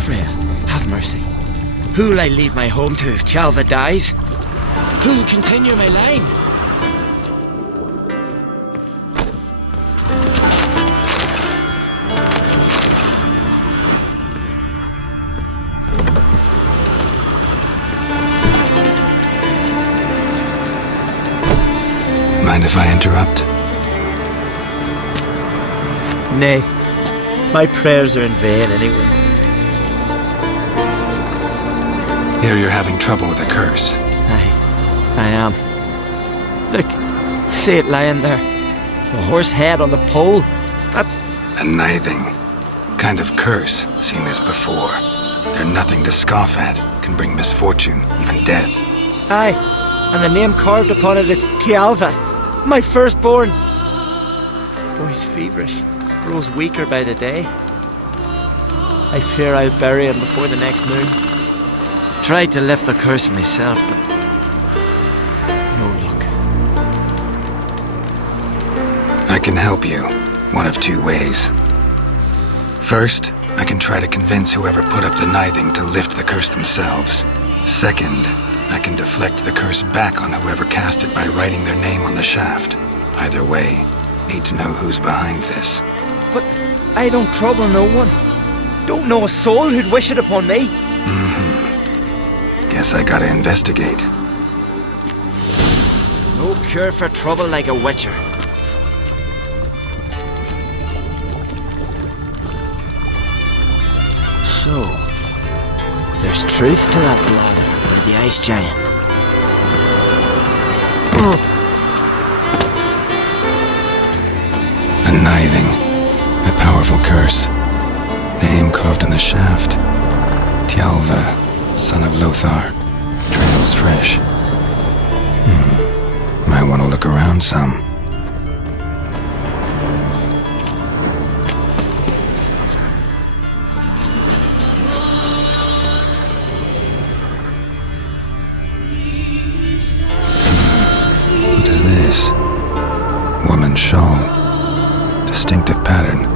Freya, have mercy. Who'll I leave my home to if Tialva dies? Who'll continue my line? Mind if I interrupt? Nay. My prayers are in vain anyways. Here you're having trouble with a curse. I am. Look, see it lying there. A horse head on the pole. That's... A nithing kind of curse. Seen this before. They're nothing to scoff at. Can bring misfortune, even death. Aye, and the name carved upon it is Tialva, my firstborn. Boy's feverish, grows weaker by the day. I fear I'll bury him before the next moon. Tried to lift the curse myself, but no luck. I can help you, one of two ways. First, I can try to convince whoever put up the nithing to lift the curse themselves. Second, I can deflect the curse back on whoever cast it by writing their name on the shaft. Either way, need to know who's behind this. But I don't trouble no one. Don't know a soul who'd wish it upon me. Guess I gotta investigate. No cure for trouble like a witcher. So, there's truth to that blather by the ice giant. A nithing. A powerful curse. Name carved in the shaft. Tialva, son of Lothar. Trails fresh. Might want to look around some. What is this? Woman's shawl. Distinctive pattern.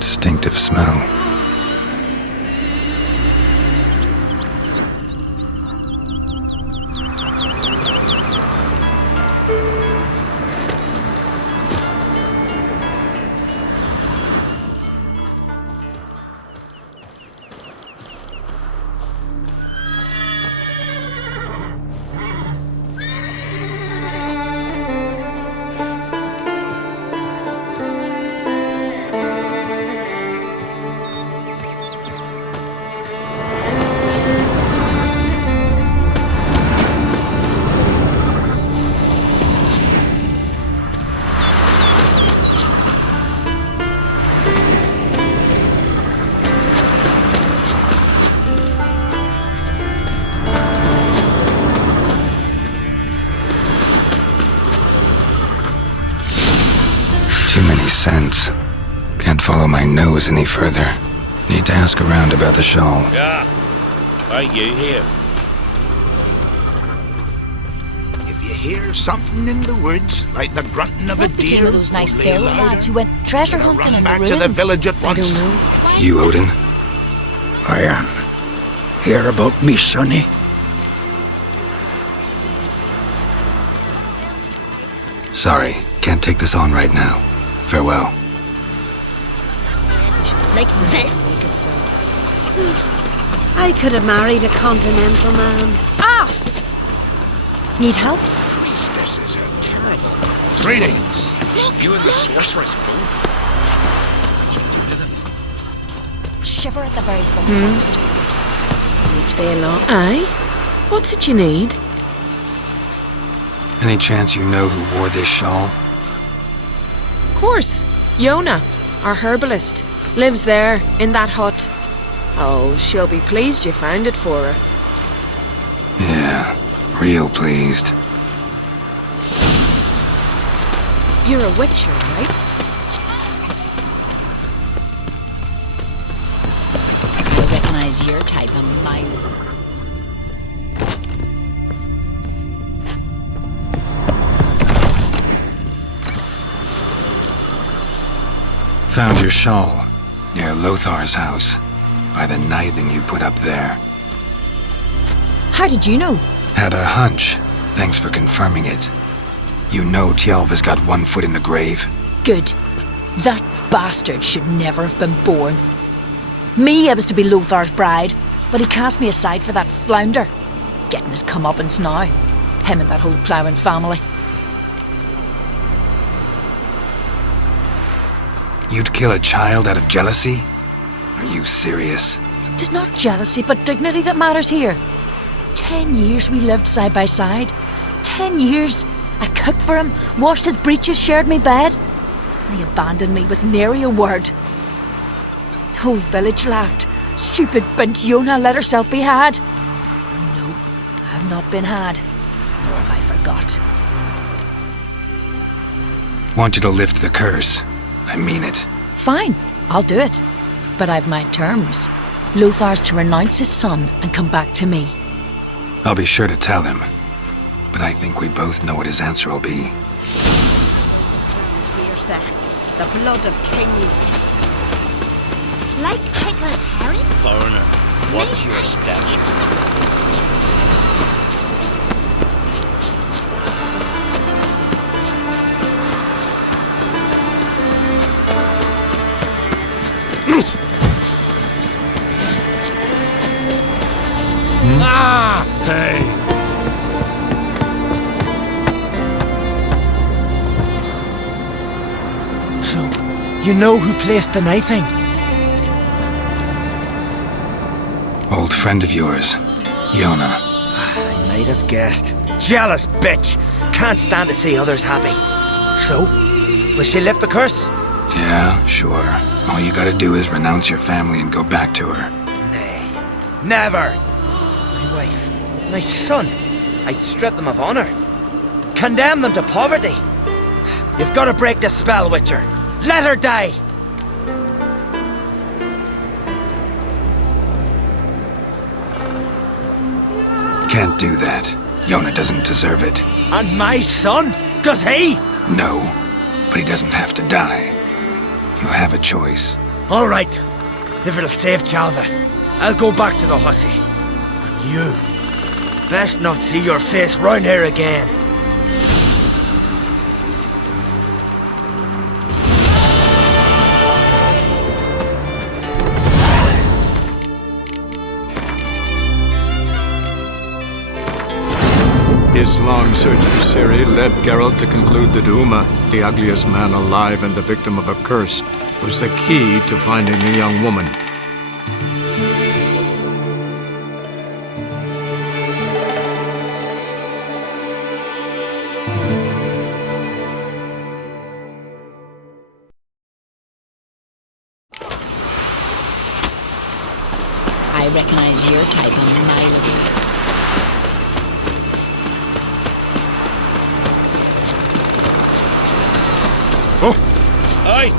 Distinctive smell. Too many scents. Can't follow my nose any further. Need to ask around about the shawl. Yeah. Are you here? If you hear something in the woods, like the grunting of a What became deer, of those nice only feral louder, lads who went treasure better hunting run in the back ruins? to the village at I once. don't know. You, Odin? I am. Hear about me, sonny? Sorry, can't take this on right now. Farewell. Like this? I could have married a continental man. Need help? Priestess is a terrible cross. Greetings. Look, you and the sorceress both. You do to them. Shiver at the very thought. You stay along. Aye? What's it you need? Any chance you know who wore this shawl? Of course. Yona, our herbalist, lives there, in that hut. Oh, she'll be pleased you found it for her. Yeah, real pleased. You're a witcher, right? I recognize your type of mine. Found your shawl. near Lothar's house, by the knithing you put up there. How did you know? Had a hunch. Thanks for confirming it. You know Tialva's got one foot in the grave? Good. That bastard should never have been born. Me, I was to be Lothar's bride, but he cast me aside for that flounder. Getting his comeuppance now. Him and that whole ploughing family. You'd kill a child out of jealousy? Are you serious? 'Tis not jealousy, but dignity that matters here. 10 years we lived side by side. 10 years. I cooked for him, washed his breeches, shared me bed. And he abandoned me with nary a word. The whole village laughed. Stupid bint Yona let herself be had. No, I've not been had. Nor have I forgot. Want you to lift the curse. I mean it. Fine, I'll do it. But I've my terms. Lothar's to renounce his son and come back to me. I'll be sure to tell him. But I think we both know what his answer will be. The blood of kings. Like pickled herring? Foreigner, watch your step. Hey! So, you know who placed the knifing? Old friend of yours, Yona. I might have guessed. Jealous bitch! Can't stand to see others happy. So, will she lift the curse? Yeah, sure. All you gotta do is renounce your family and go back to her. Nay, never! My wife, my son, I'd strip them of honor. Condemn them to poverty. You've got to break the spell, Witcher. Let her die! Can't do that. Yona doesn't deserve it. And my son? Does he? No, but he doesn't have to die. You have a choice. All right. If it'll save Chalva, I'll go back to the hussy. And you, best not see your face round here again. His long search for Ciri led Geralt to conclude that Uma, the ugliest man alive and the victim of a curse, was the key to finding the young woman. I recognize your type a mile away. Aye!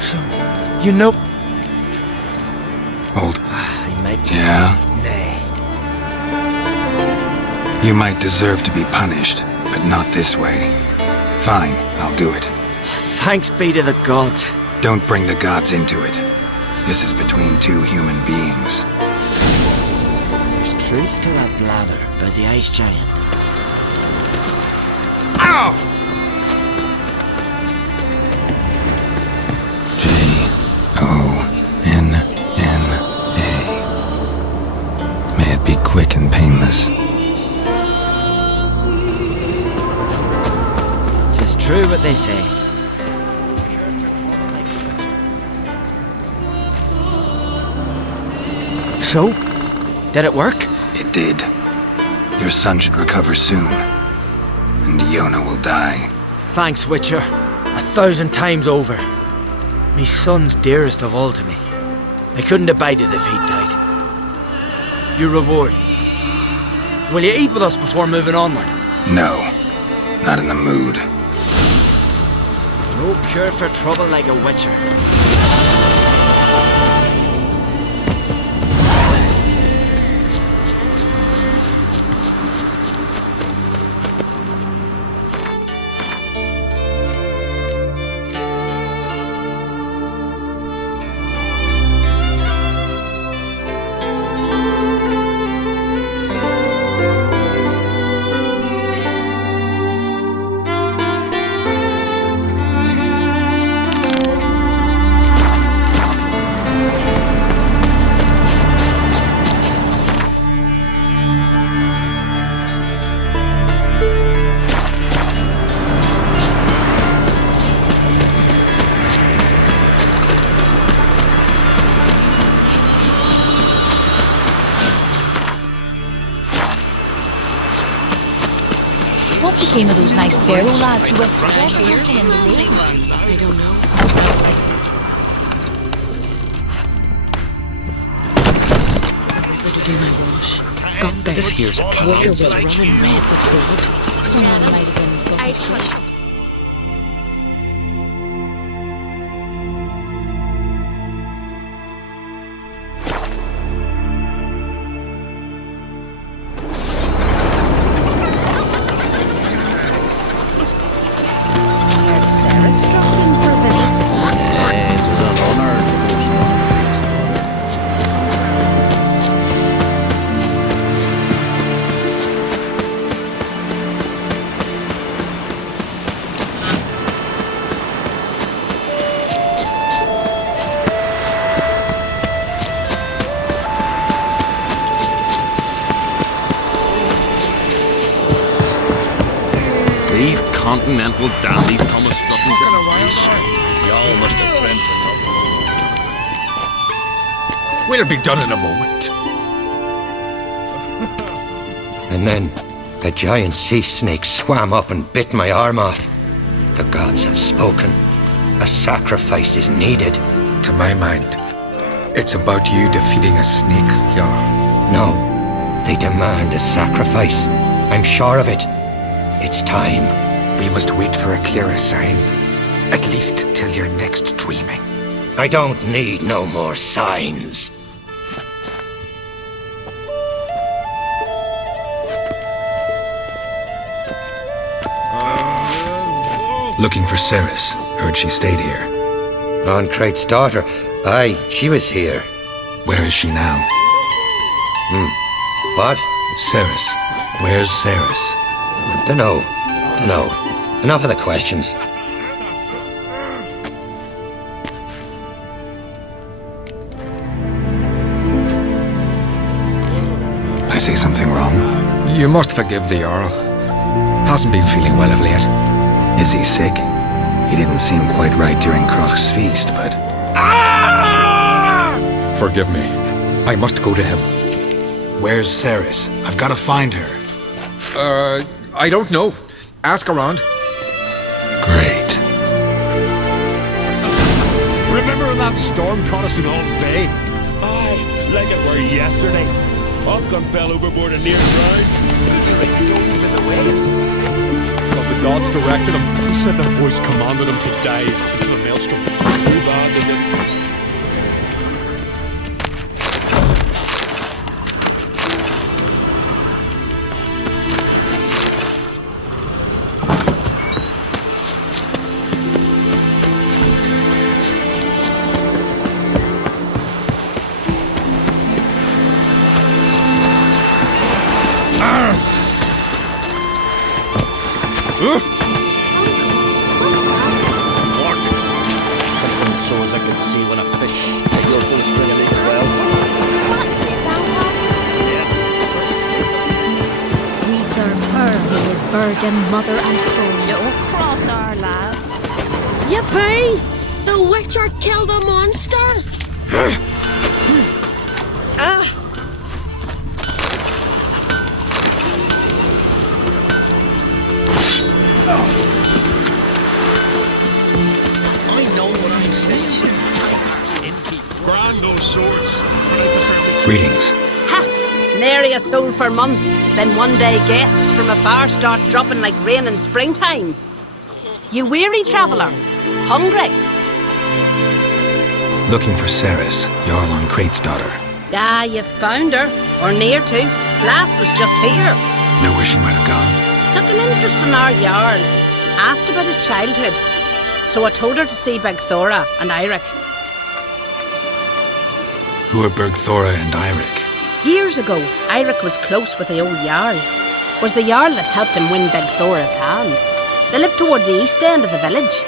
So, you know... Old. I might... Yeah? Nay. You might deserve to be punished, but not this way. Fine, I'll do it. Thanks be to the gods. Don't bring the gods into it. This is between two human beings. There's truth to that blather by the ice giant. Ow! Jonna. May it be quick and painless. Tis true what they say. So? Did it work? It did. Your son should recover soon. And Yona will die. Thanks, Witcher. 1,000 times over. Me son's dearest of all to me. I couldn't abide it if he died. Your reward. Will you eat with us before moving onward? No, not in the mood. No cure for trouble like a witcher. What became of those nice Barrow lads who went treasure Here's hunting in the the rains? I don't know. River to do my wash. Got there. This here's a Water was running red with blood. Someone might have been I'd government cut fish. heard Sarah struck in for a visit. It was an honor to host one. These continental dandies come a strutting. Y'all must have dreamt of trouble. We'll be done in a moment. And then the giant sea snake swam up and bit my arm off. The gods have spoken. A sacrifice is needed. To my mind, it's about you defeating a snake, Jarl. No, they demand a sacrifice. I'm sure of it. It's time. We must wait for a clearer sign. At least till your next dreaming. I don't need no more signs. Looking for Ceres. Heard she stayed here. Loncrate's daughter. Aye, she was here. Where is she now? What? Ceres. Where's Ceres? Dunno. Enough of the questions. I say something wrong? You must forgive the Jarl. Hasn't been feeling well of late. Is he sick? He didn't seem quite right during Croc's feast, but... Forgive me. I must go to him. Where's Ceres? I've got to find her. I don't know. Ask around. Great. Remember when that storm caught us in All's Bay? Aye, like it were yesterday. Ofcom fell overboard and near drowned. Literally dove in the waves. Because the gods directed him. He said their voice commanded him to dive into the maelstrom. Too bad they didn't. What's that? Cork. Something so as I could see when a fish. Your boat's bringing it as well. What's this, Alva? Yeah. We serve her who is virgin, mother, and throne. Don't cross our lads. Yippee! The Witcher killed the monster! I know what I'm saying. Tigers, innkeep. Brand those swords. Greetings. Ha! Nary a a soul for months, then one day guests from afar start dropping like rain in springtime. You weary traveller? Hungry? Looking for Ceres, Jarl on Crate's daughter. Ah, you found her. Or near to. Lass was just here. Know where she might have gone? Took an interest in our Jarl. Asked about his childhood. So I told her to see Bergthora and Eirik. Who are Bergthora and Eirik? Years ago, Eirik was close with the old Jarl. Was the Jarl that helped him win Bergthora's hand. They lived toward the east end of the village.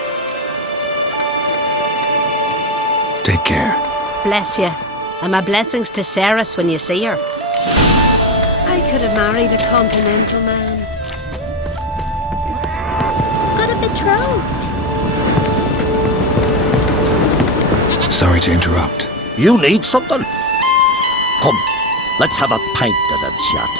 Take care. Bless you. And my blessings to Ceres when you see her. I could have married a continental man. Got a betrothed. Sorry to interrupt. You need something? Come, let's have a pint and a chat.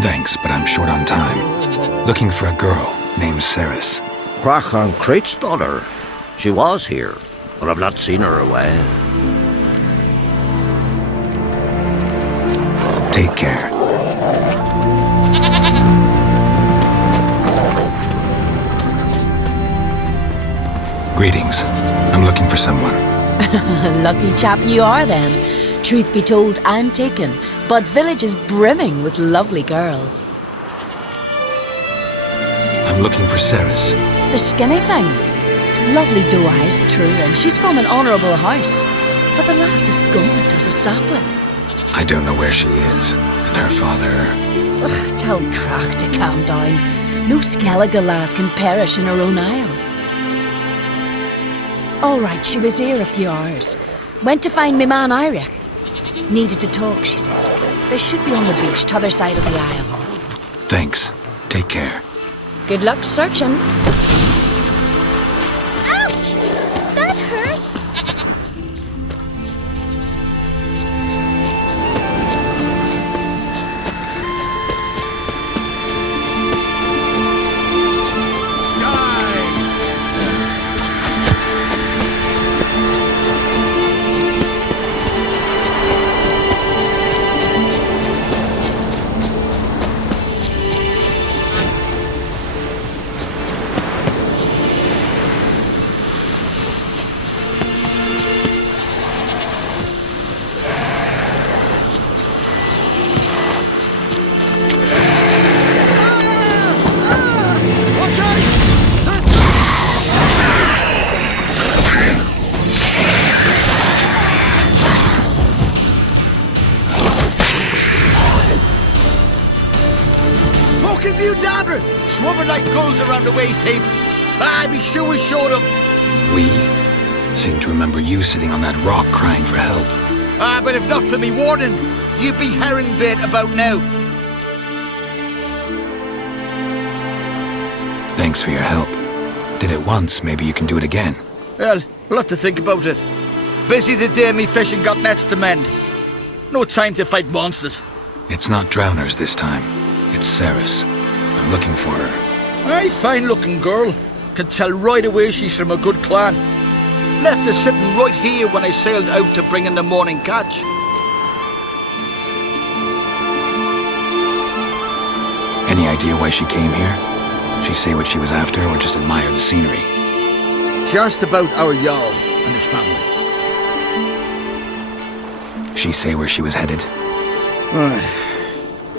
Thanks, but I'm short on time. Looking for a girl named Ceres. Crach on Crate's daughter. She was here, but I've not seen her away. Take care. Greetings. I'm looking for someone. Lucky chap you are then. Truth be told, I'm taken, but village is brimming with lovely girls. I'm looking for Ceres. The skinny thing. Lovely doe eyes, true, and she's from an honourable house. But the lass is gaunt as a sapling. I don't know where she is, and her father... Ugh, tell Crach to calm down. No Skellige lass can perish in her own isles. All right, she was here a few hours. Went to find me man Eirik. Needed to talk, she said. They should be on the beach, t'other side of the isle. Thanks. Take care. Good luck searching. Ouch! That hurt. Fucking mute dabber! Swimming like gulls around the waist heap. I be sure we showed them. We seem to remember you sitting on that rock crying for help. But if not for me warning, you'd be herring bait about now. Thanks for your help. Did it once, maybe you can do it again. Well, we'll have to think about it. Busy the day me fishing got nets to mend. No time to fight monsters. It's not drowners this time. It's Ceres. I'm looking for her. Aye, fine-looking girl. Can tell right away she's from a good clan. Left her sitting right here when I sailed out to bring in the morning catch. Any idea why she came here? She say what she was after or just admire the scenery? She asked about our Jarl and his family. She say where she was headed?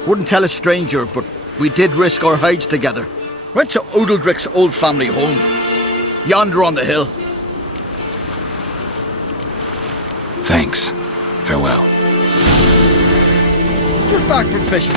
Wouldn't tell a stranger, but we did risk our hides together. Went to Odeldrick's old family home. Yonder on the hill. Thanks. Farewell. Just back from fishing.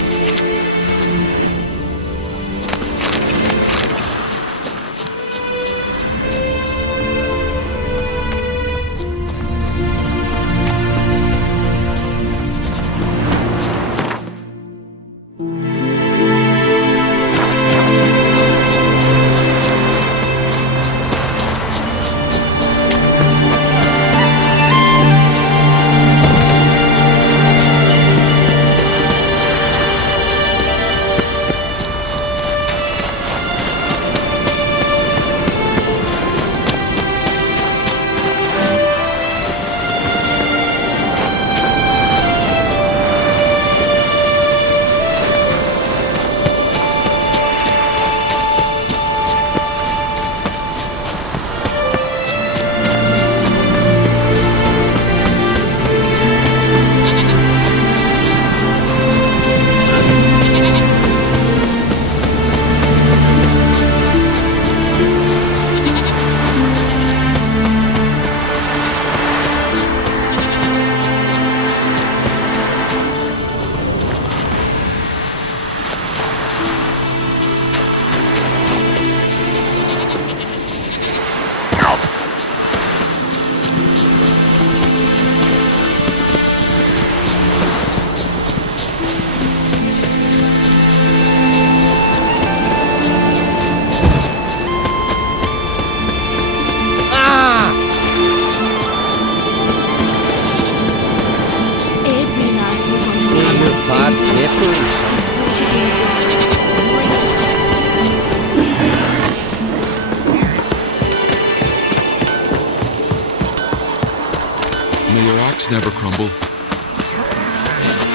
Walls never crumble.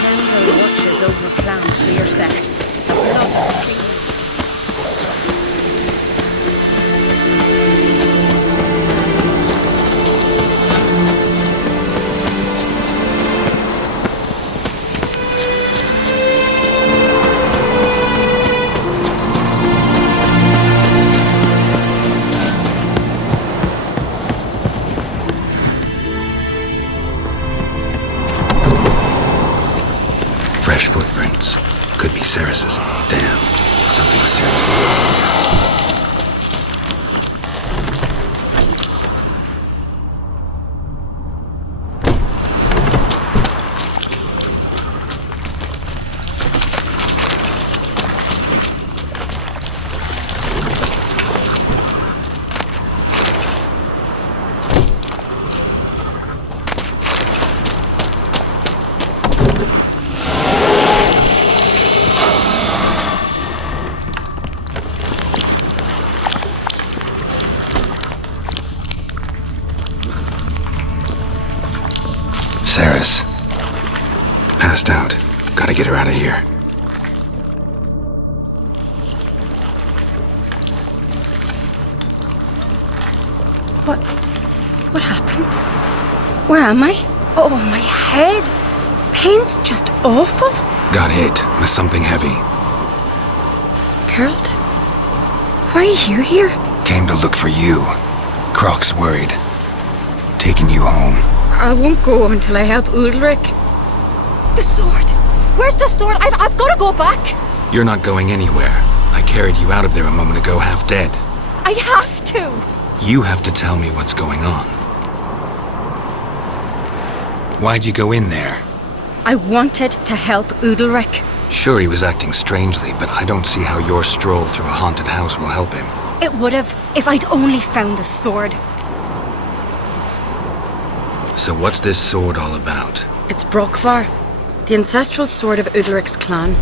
Pendle watches over Clan Clearset. A blood of kings. Fresh footprints. Could be Ceres's. Damn. Something seriously wrong here. Ceres. Passed out. Gotta get her out of here. What happened? Where am I? Oh, my head. Pain's just awful. Got hit with something heavy. Geralt? Why are you here? Came to look for you. Croc's worried. Taking you home. I won't go until I help Ulrich. The sword! Where's the sword? I've got to go back! You're not going anywhere. I carried you out of there a moment ago half dead. I have to! You have to tell me what's going on. Why'd you go in there? I wanted to help Ulrich. Sure, he was acting strangely, but I don't see how your stroll through a haunted house will help him. It would have if I'd only found the sword. So what's this sword all about? It's Brokvar, the ancestral sword of Ulrich's clan.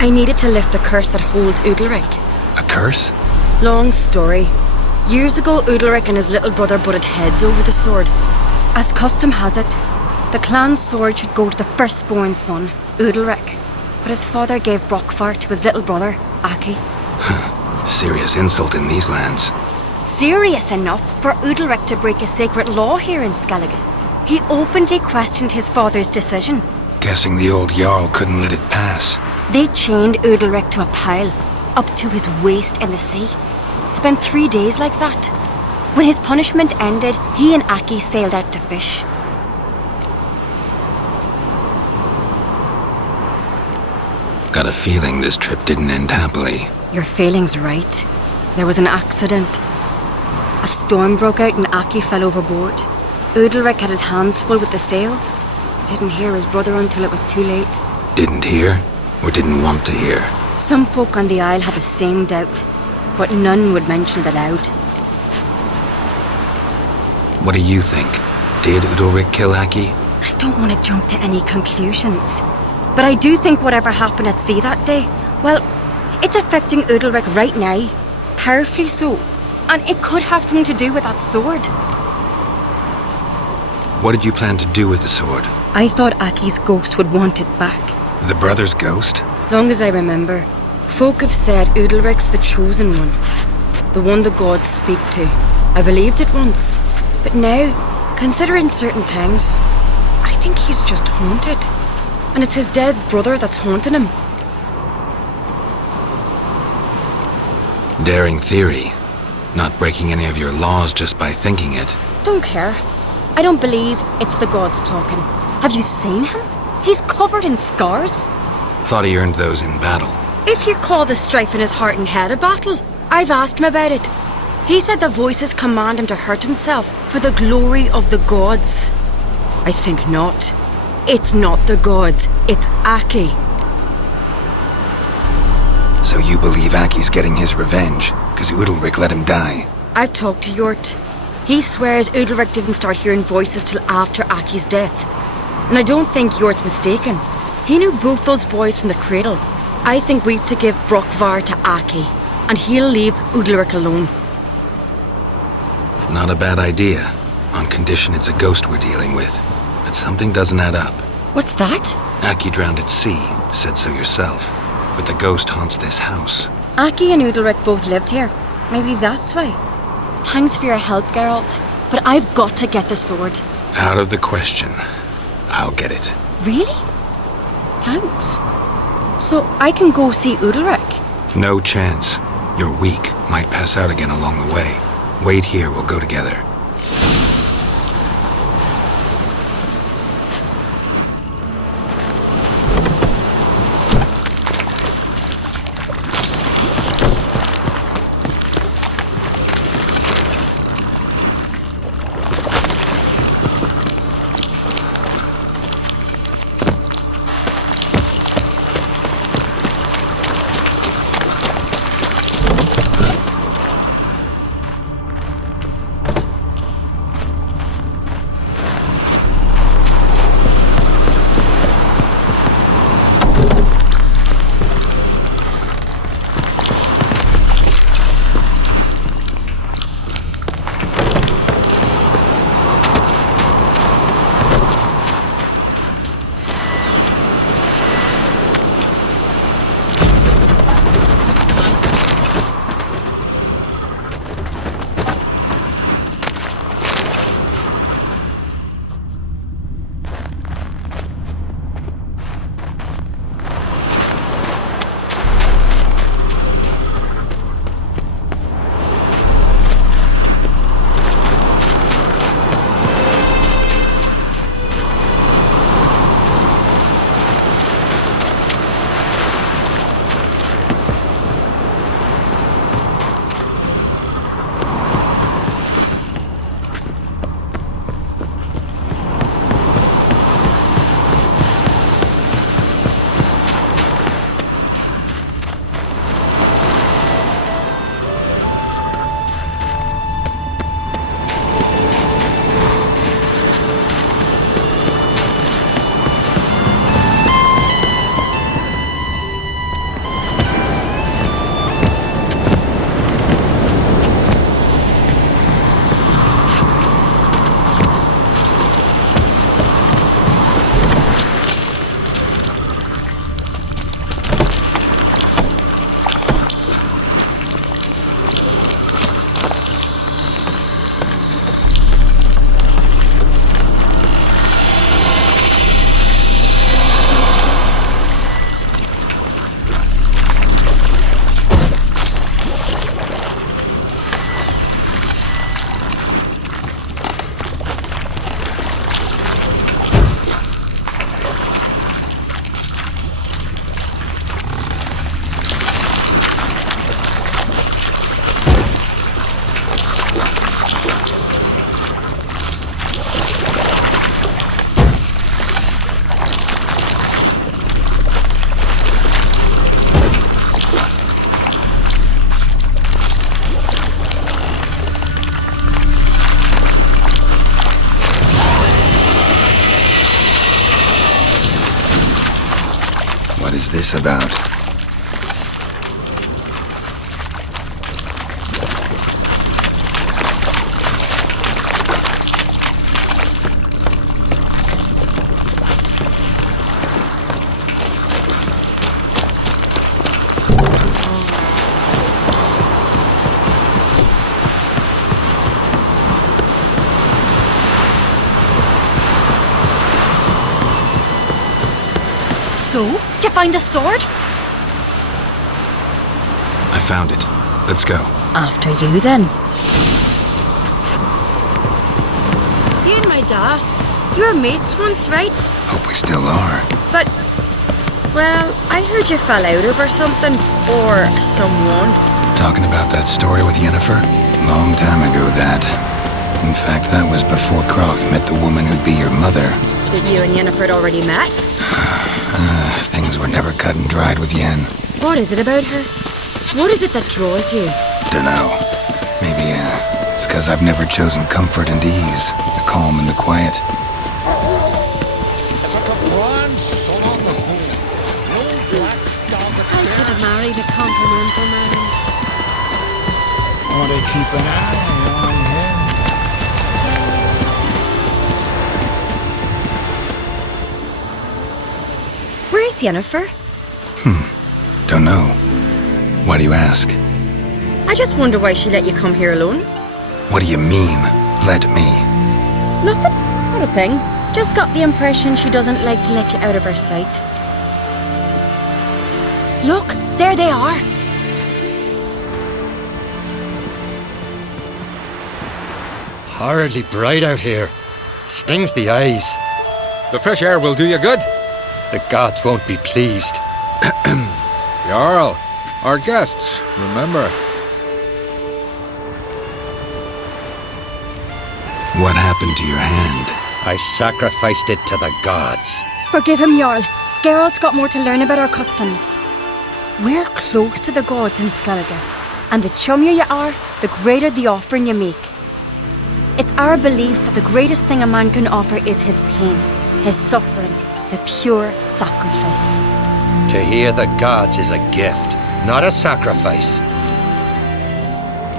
I needed to lift the curse that holds Ulrich. A curse? Long story. Years ago, Ulrich and his little brother butted heads over the sword. As custom has it, the clan's sword should go to the firstborn son, Ulrich. But his father gave Brokvar to his little brother, Aki. Serious insult in these lands. Serious enough for Ulrich to break a sacred law here in Skellige. He openly questioned his father's decision. Guessing the old Jarl couldn't let it pass. They chained Ulrich to a pile, up to his waist in the sea. Spent 3 days like that. When his punishment ended, he and Aki sailed out to fish. Got a feeling this trip didn't end happily. Your feeling's right. There was an accident. A storm broke out and Aki fell overboard. Ulrich had his hands full with the sails. Didn't hear his brother until it was too late. Didn't hear? Or didn't want to hear? Some folk on the Isle had the same doubt, but none would mention it aloud. What do you think? Did Ulrich kill Aki? I don't want to jump to any conclusions, but I do think whatever happened at sea that day, well, it's affecting Ulrich right now, powerfully so, and it could have something to do with that sword. What did you plan to do with the sword? I thought Aki's ghost would want it back. The brother's ghost? Long as I remember, folk have said Ulrich's the chosen one, the one the gods speak to. I believed it once, but now, considering certain things, I think he's just haunted. And it's his dead brother that's haunting him. Daring theory. Not breaking any of your laws just by thinking it. Don't care. I don't believe it's the gods talking. Have you seen him? He's covered in scars. Thought he earned those in battle. If you call the strife in his heart and head a battle, I've asked him about it. He said the voices command him to hurt himself for the glory of the gods. I think not. It's not the gods, it's Aki. So you believe Aki's getting his revenge, because Ulrich let him die? I've talked to Jort. He swears Ulrich didn't start hearing voices till after Aki's death. And I don't think Jort's mistaken. He knew both those boys from the cradle. I think we've to give Brokvar to Aki, and he'll leave Ulrich alone. Not a bad idea, on condition it's a ghost we're dealing with. But But something doesn't add up. What's that? Aki drowned at sea, said so yourself. But the ghost haunts this house. Aki and Udalric both lived here. Maybe that's why. Thanks for your help, Geralt. But I've got to get the sword. Out of the question. I'll get it. Really? Thanks. So I can go see Udalric? No chance. You're weak. Might pass out again along the way. Wait here, we'll go together. this about? So, did you find the sword? I found it. Let's go. After you, then. You and my da, you were mates once, right? Hope we still are. But, well, I heard you fell out over something, or someone. Talking about that story with Yennefer? Long time ago, that. In fact, that was before Croc met the woman who'd be your mother. But you and Yennefer had already met? Things were never cut and dried with Yen. What is it about her? What is it that draws you? Dunno. Maybe, it's 'cause I've never chosen comfort and ease, the calm and the quiet. I could have married a continental man. Ought to keep an eye on him. Where's Yennefer? Don't know. Why do you ask? I just wonder why she let you come here alone. What do you mean, let me? Nothing. Not a thing. Just got the impression she doesn't like to let you out of her sight. Look, there they are. Horridly bright out here. Stings the eyes. The fresh air will do you good. The gods won't be pleased. Jarl, our guests, remember. What happened to your hand? I sacrificed it to the gods. Forgive him, Jarl. Geralt's got more to learn about our customs. We're close to the gods in Skellige, and the chummier you are, the greater the offering you make. It's our belief that the greatest thing a man can offer is his pain, his suffering, the pure sacrifice. To hear the gods is a gift, not a sacrifice.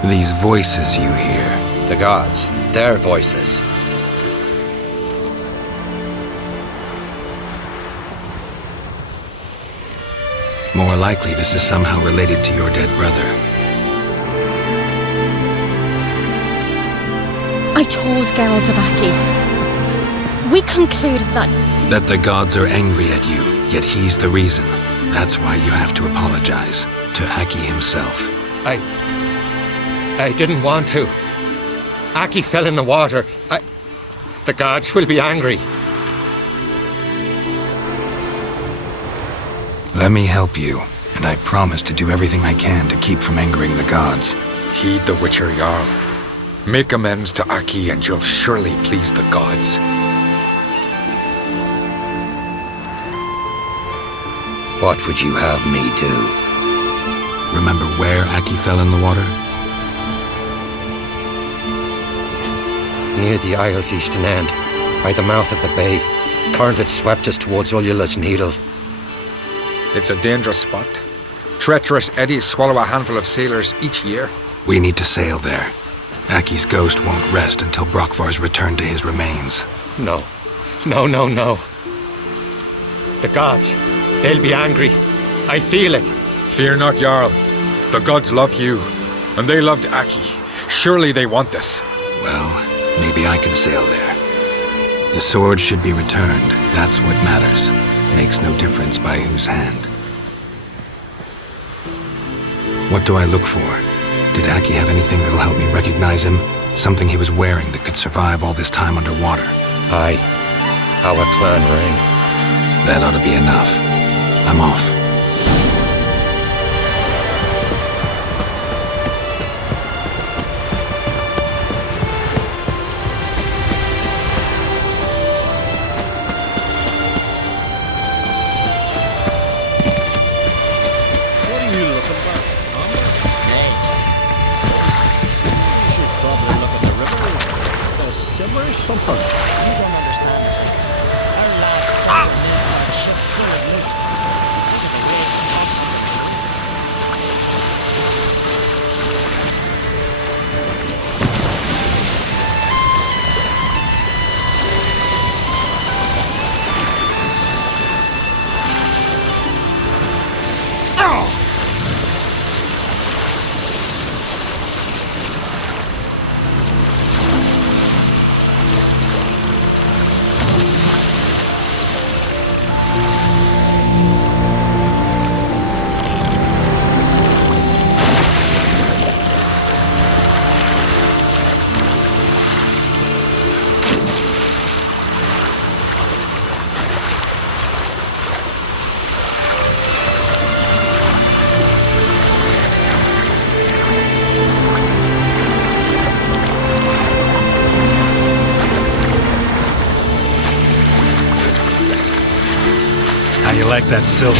These voices you hear. The gods, their voices. More likely this is somehow related to your dead brother. I told Geralt of Aki. We concluded that... That the gods are angry at you, yet he's the reason. That's why you have to apologize to Aki himself. I didn't want to. Aki fell in the water. The gods will be angry. Let me help you, and I promise to do everything I can to keep from angering the gods. Heed the Witcher Jarl. Make amends to Aki and you'll surely please the gods. What would you have me do? Remember where Aki fell in the water? Near the Isle's eastern end, by the mouth of the bay. Current had swept us towards Ullula's Needle. It's a dangerous spot. Treacherous eddies swallow a handful of sailors each year. We need to sail there. Aki's ghost won't rest until Brokvar's returned to his remains. No. The gods, they'll be angry. I feel it. Fear not, Jarl. The gods love you, and they loved Aki. Surely they want this. Well, maybe I can sail there. The sword should be returned. That's what matters. Makes no difference by whose hand. What do I look for? Did Aki have anything that'll help me recognize him? Something he was wearing that could survive all this time underwater? Aye. Our clan ring. That ought to be enough. I'm off. What are you looking for? Nay. You should probably look at the river. The simmer or something. You don't understand it. Our lads sent me for a ship full of loot. To the waste possible. How you like that silver?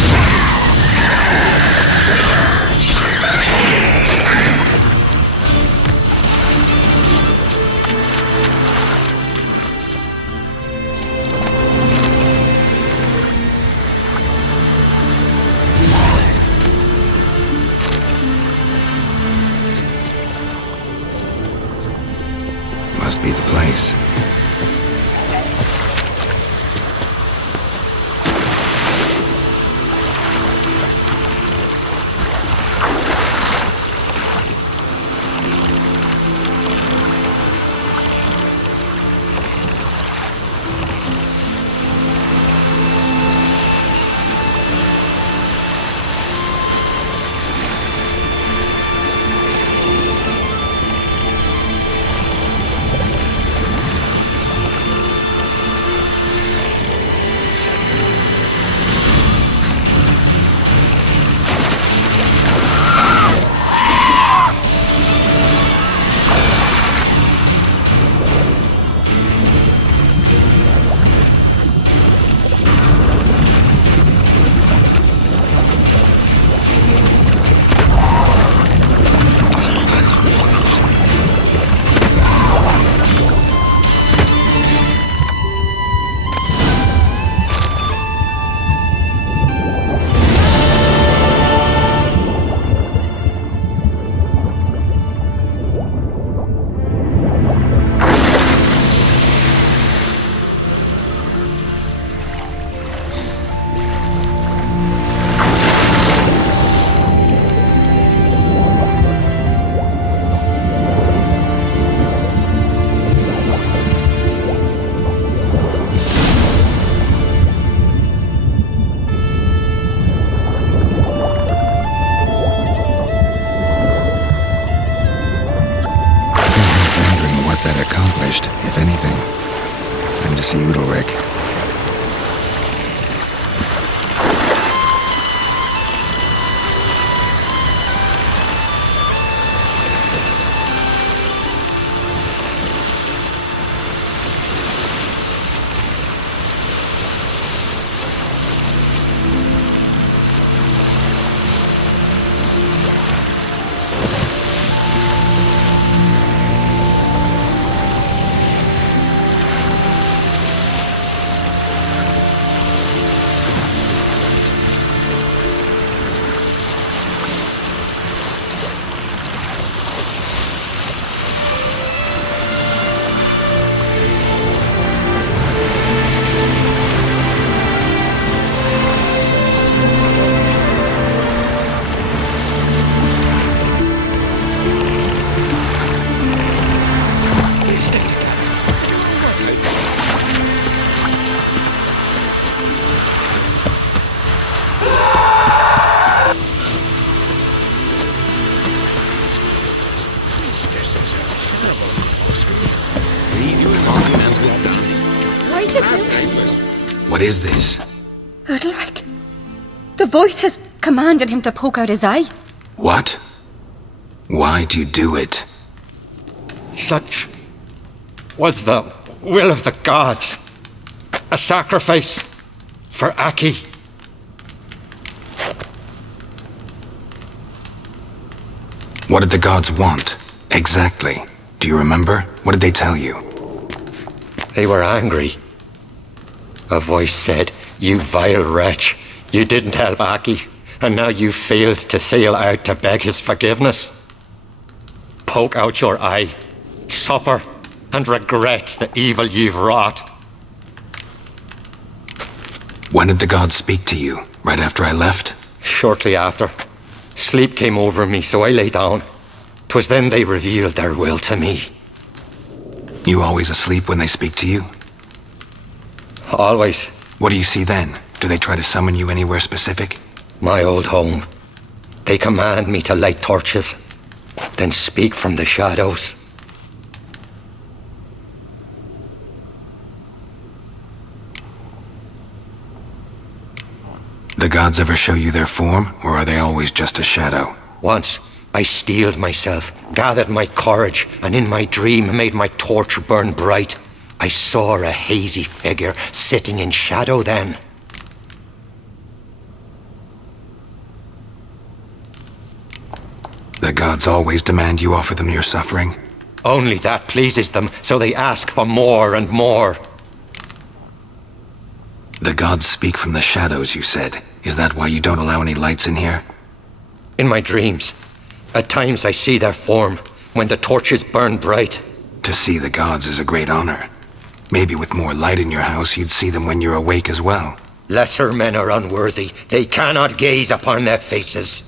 Must be the place. If anything, time to see Udalric. Why'd you do it? What is this? Udalric. The voice has commanded him to poke out his eye. What? Why'd you do it? Such was the will of the gods. A sacrifice for Aki. What did the gods want? Exactly. Do you remember? What did they tell you? They were angry. A voice said, "You vile wretch, you didn't help Aki, and now you failed to sail out to beg his forgiveness. Poke out your eye, suffer, and regret the evil you've wrought." When did the gods speak to you? Right after I left? Shortly after. Sleep came over me, so I lay down. 'Twas then they revealed their will to me. You always asleep when they speak to you? Always. What do you see then? Do they try to summon you anywhere specific? My old home. They command me to light torches, then speak from the shadows. The gods ever show you their form, or are they always just a shadow? Once, I steeled myself, gathered my courage, and in my dream made my torch burn bright. I saw a hazy figure sitting in shadow then. The gods always demand you offer them your suffering? Only that pleases them, so they ask for more and more. The gods speak from the shadows, you said. Is that why you don't allow any lights in here? In my dreams. At times I see their form, when the torches burn bright. To see the gods is a great honor. Maybe with more light in your house, you'd see them when you're awake as well. Lesser men are unworthy. They cannot gaze upon their faces.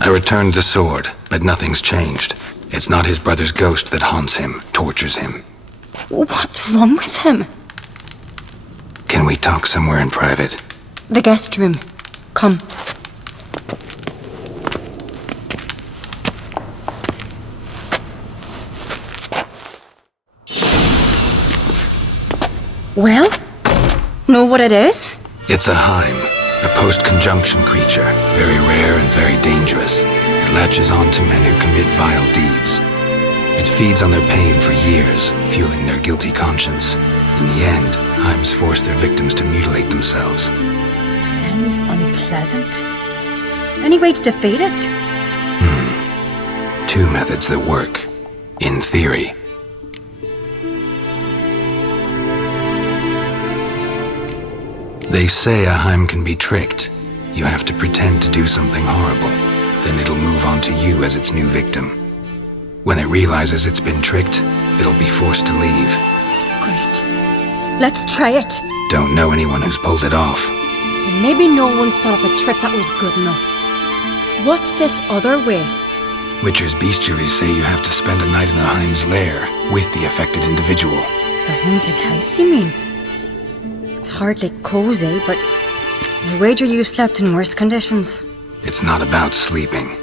I returned the sword, but nothing's changed. It's not his brother's ghost that haunts him, tortures him. What's wrong with him? Can we talk somewhere in private? The guest room. Come. Well? Know what it is? It's a Heim, a post-conjunction creature, very rare and very dangerous. It latches on to men who commit vile deeds. It feeds on their pain for years, fueling their guilty conscience. In the end, Heims force their victims to mutilate themselves. Sounds unpleasant. Any way to defeat it? Two methods that work. In theory. They say a Heim can be tricked. You have to pretend to do something horrible. Then it'll move on to you as its new victim. When it realizes it's been tricked, it'll be forced to leave. Great. Let's try it. Don't know anyone who's pulled it off. Maybe no one's thought up a trick that was good enough. What's this other way? Witcher's bestiaries say you have to spend a night in the Heim's lair with the affected individual. The haunted house, you mean? It's hardly cozy, but I wager you've slept in worse conditions. It's not about sleeping.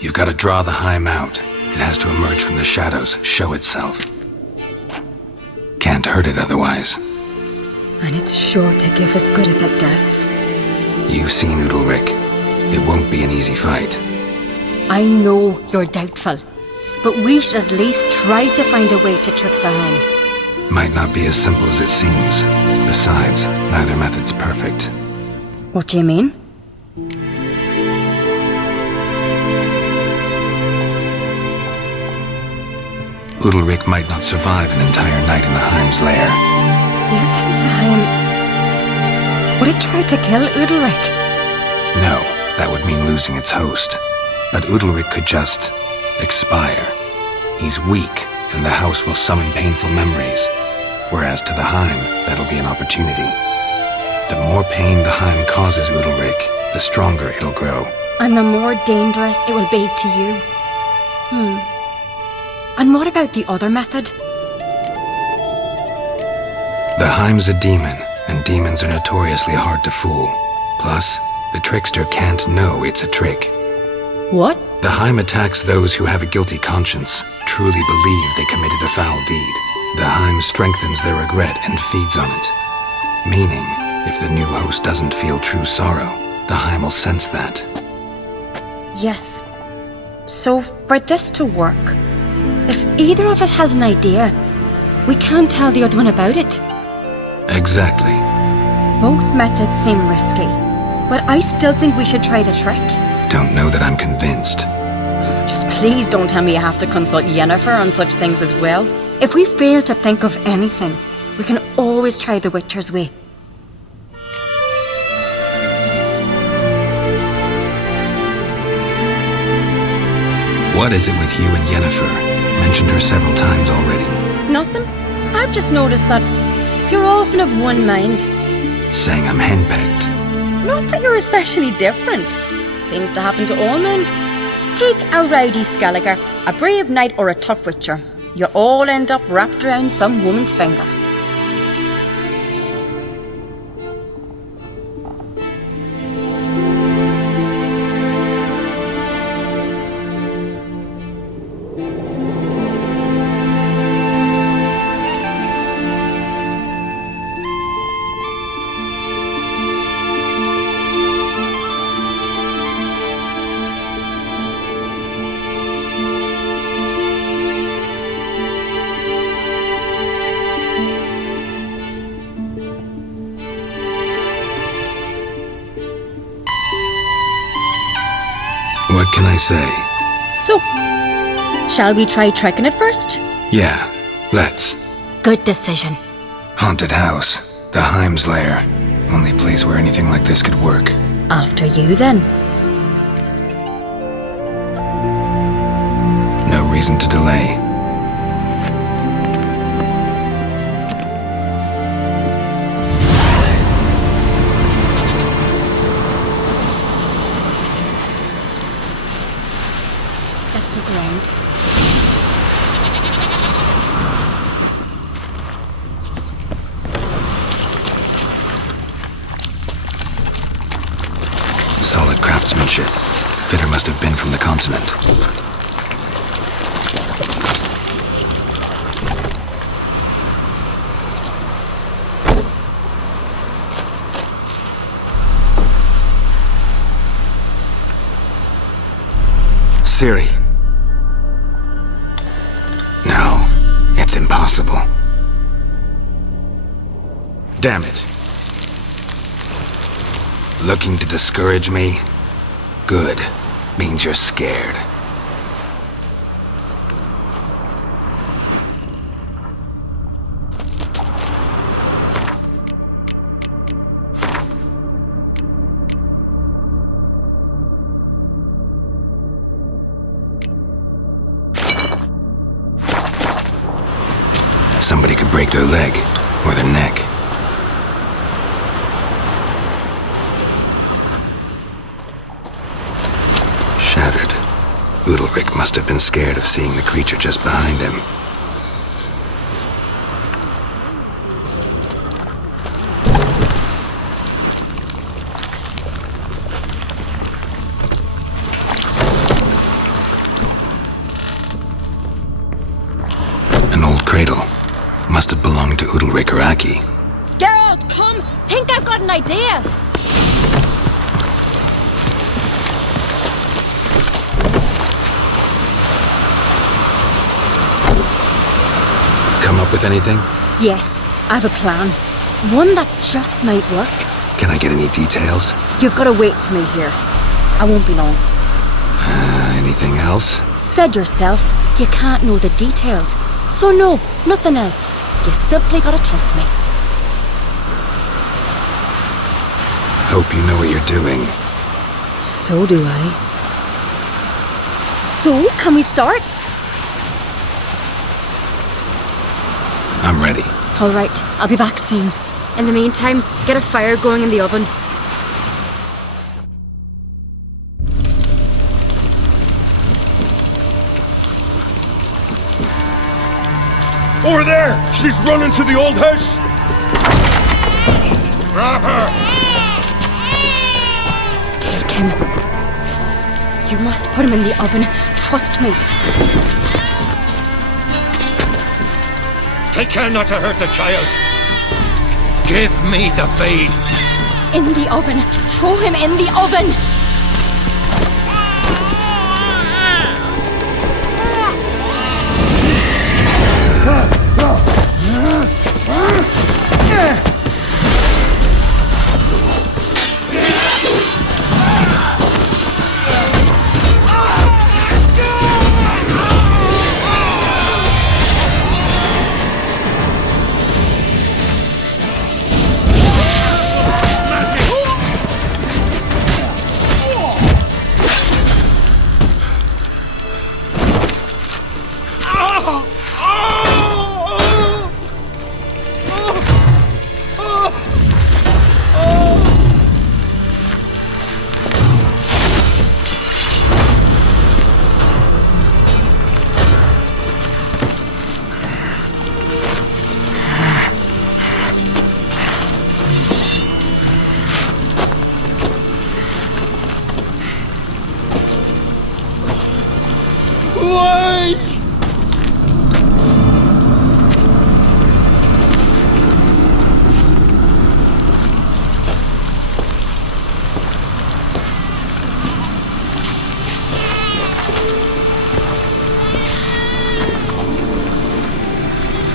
You've got to draw the Heim out. It has to emerge from the shadows, show itself. Can't hurt it otherwise. And it's sure to give as good as it gets. You've seen Udalric. It won't be an easy fight. I know you're doubtful, but we should at least try to find a way to trick the Heim. Might not be as simple as it seems. Besides, neither method's perfect. What do you mean? Udalric might not survive an entire night in the Heim's lair. You think the Heim... would it try to kill Udalric? No, that would mean losing its host. But Udalric could just expire. He's weak, and the house will summon painful memories. Whereas to the Heim, that'll be an opportunity. The more pain the Heim causes Udalric, the stronger it'll grow. And the more dangerous it will be to you. And what about the other method? The Heim's a demon, and demons are notoriously hard to fool. Plus, the trickster can't know it's a trick. What? The Heim attacks those who have a guilty conscience, truly believe they committed a foul deed. The Heim strengthens their regret and feeds on it. Meaning, if the new host doesn't feel true sorrow, the Heim will sense that. Yes. So, for this to work, if either of us has an idea, we can't tell the other one about it. Exactly. Both methods seem risky, but I still think we should try the trick. Don't know that I'm convinced. Just please don't tell me you have to consult Yennefer on such things as well. If we fail to think of anything, we can always try the Witcher's way. What is it with you and Yennefer? Mentioned her several times already. Nothing. I've just noticed that you're often of one mind. Saying I'm henpecked. Not that you're especially different. Seems to happen to all men. Take a rowdy Skelliger, a brave knight or a tough witcher. You all end up wrapped around some woman's finger. What can I say? So, shall we try tricking it first? Yeah, let's. Good decision. Haunted house. The Heim's lair. Only place where anything like this could work. After you, then. No reason to delay. That's the ground. Solid craftsmanship. Fitter must have been from the continent. Ciri. No, it's impossible. Damn it. Looking to discourage me? Good. Means you're scared. Somebody could break their leg, or their neck. Shattered. Udalric must have been scared of seeing the creature just behind him. cradle. Must have belonged to Udalric or Aki. Geralt, come! Think I've got an idea! Come up with anything? Yes, I have a plan. One that just might work. Can I get any details? You've got to wait for me here. I won't be long. Anything else? Said yourself, you can't know the details. So no, nothing else. You simply gotta trust me. Hope you know what you're doing. So do I. So, can we start? I'm ready. All right, I'll be back soon. In the meantime, get a fire going in the oven. Over there! She's running to the old house! Grab her! Take him. You must put him in the oven. Trust me. Take care not to hurt the child. Give me the babe. In the oven. Throw him in the oven.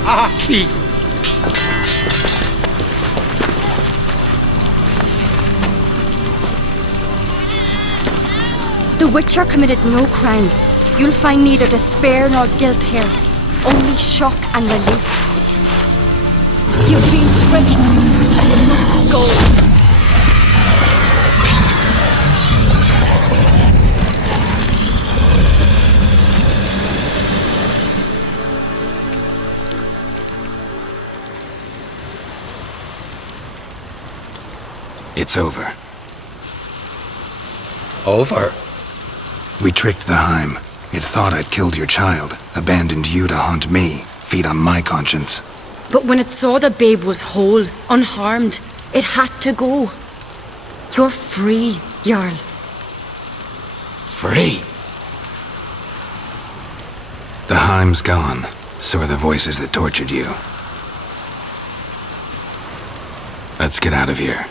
Aki! The Witcher committed no crime. You'll find neither despair nor guilt here. Only shock and relief. You've been tricked. You must go. It's over. Over? We tricked the Heim. It thought I'd killed your child, abandoned you to haunt me, feed on my conscience. But when it saw the babe was whole, unharmed, it had to go. You're free, Jarl. Free? The Heim's gone, so are the voices that tortured you. Let's get out of here.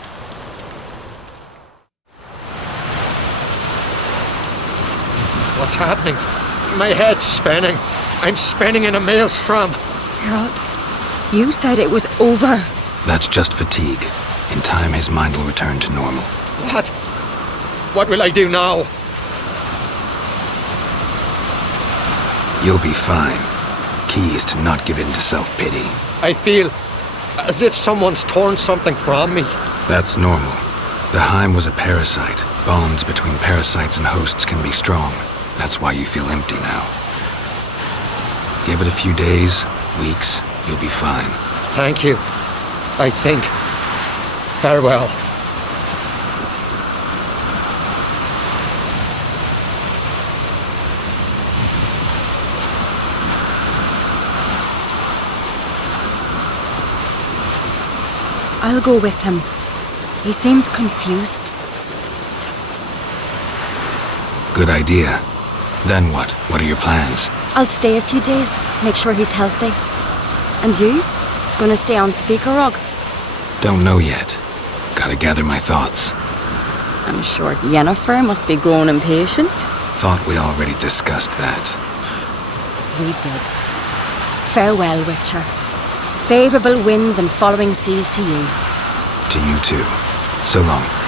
What's happening? My head's spinning. I'm spinning in a maelstrom. Geralt, you said it was over. That's just fatigue. In time, his mind will return to normal. What? What will I do now? You'll be fine. Key is to not give in to self-pity. I feel as if someone's torn something from me. That's normal. The Heim was a parasite. Bonds between parasites and hosts can be strong. That's why you feel empty now. Give it a few days, weeks, you'll be fine. Thank you. I think. Farewell. I'll go with him. He seems confused. Good idea. Then what? What are your plans? I'll stay a few days, make sure he's healthy. And you? Gonna stay on speaker rug? Don't know yet. Gotta gather my thoughts. I'm sure Yennefer must be growing impatient. Thought we already discussed that. We did. Farewell, Witcher. Favourable winds and following seas to you. To you too. So long.